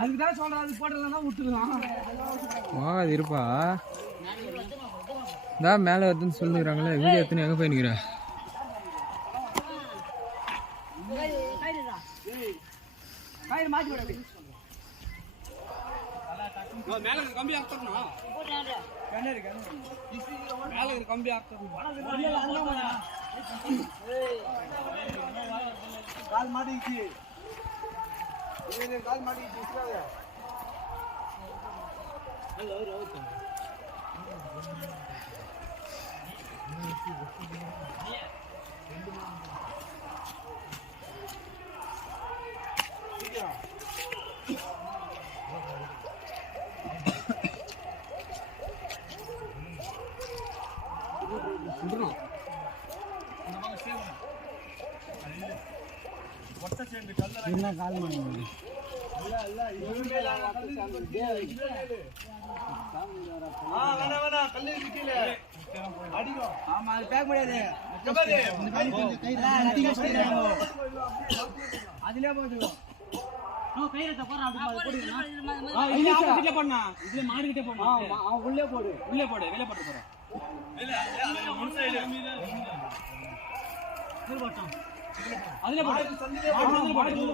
அதுக்குதான் சொல்றேன் அது போட்டதுனா விட்டுருலாம் போகாது இருப்பா. தான் மேலே வருதுன்னு சொல்லுறாங்களே வீடியோ எத்தனை எங்கே போய் நிற்கிற கயிறு மாட்டி விட மேல இருக்க கம்பி ஆக்கணும் கிணறு கிணறு மேல இருக்க கம்பி ஆக்கணும் கால் மாட்டிக்கிச்சு கால் மாட்டிக்கிச்சு என்ன கால் மாட்டி ஆமா அது பேக் முடியாது. அதுலயே போட்டு இதுல பண்ணா. இதுல மாடிக்கிட்டே போனா அவன் உள்ளே போடு. உள்ளே போடு வெளியே போட்டு போறான் அதுல போடு மாடிக்குள்ள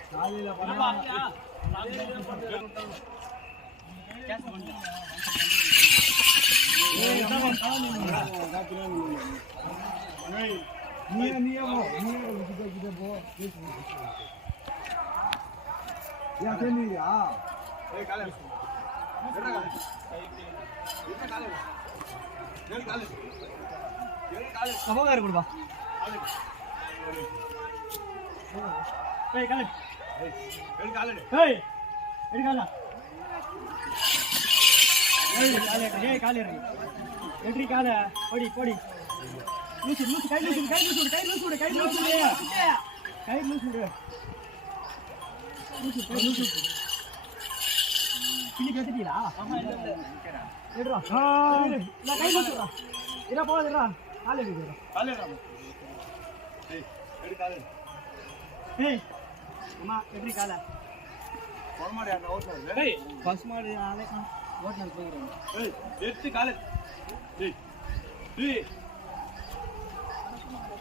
காலை நீ கிட்ட கிட்ட போ யா ஏய் என்ன என்ன என்ன என்ன கொடுப்பா. ஏய் காலை ஏய் காலை ஏய் எடு காலா ஏய் காலை ஏய் காலை எட்ரி காலை. போடி போடி. லூசு லூசு கை லூசு கை லூசு கை லூசு கை லூசு கை லூசு லூசு கை லூசு கிளி கட்டிட்டீங்களா எடுறா. நான் கை லூசுடா இரா போகாதுடா காலை எடுக்கிறா காலை ஏய் எடு. காலை ஏய் அம்மா எப்படி காலை? பரமாடி அந்த ஓட்டல ஏய். பஸ் மாடி ஆளே ஓட்டல போயிரேன் ஏய் எடுத்து காலை. ஏய் ஏய்.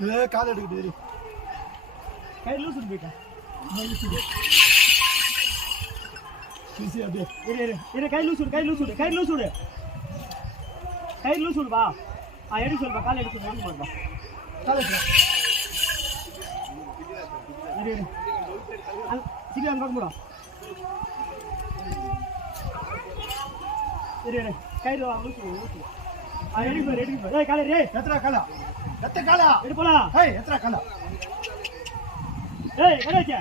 ஏ கால் எடுக்குது கை லூசு போயிட்டா? ஈஸி அப்படியே. இரு இரு. இரு கை லூசு கை லூசு கை லூசு கை லூசு வா. ஆ எடு சொல்பா கால் எடு சொல்லு போடுப்பா கால் எடு இரு இரு. சீக்கிரம் அந்த பக்கம் போடா இரு கை லூசு பாரு எடு பாரு காலை ரே எத்தனை காலா எத்தனை காலா எடு ஏய் எத்தனை காலா ஏய் கடாச்சே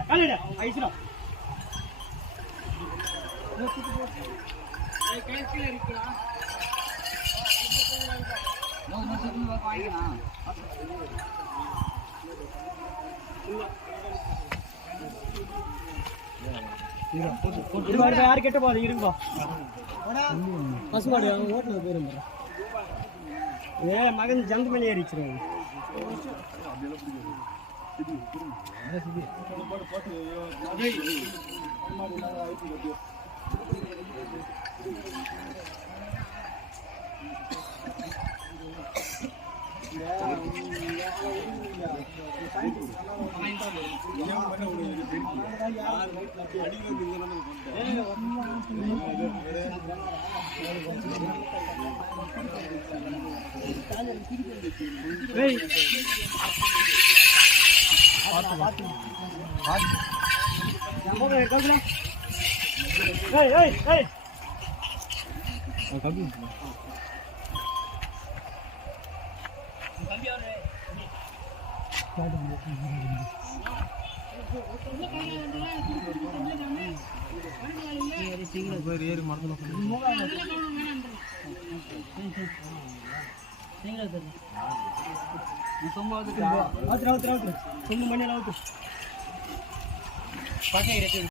இருபா யாரு கெட்ட போகுது இருங்கோ பசுபாடு அவங்க ஓட்டுனது ஏ மகன் ஜந்து மணி ஏறிச்சிருவாங்க ஏய் ஏய் ஏய் கம்பி கம்பி அவரே தொம்பது மணி அளவுக்கு பசங்க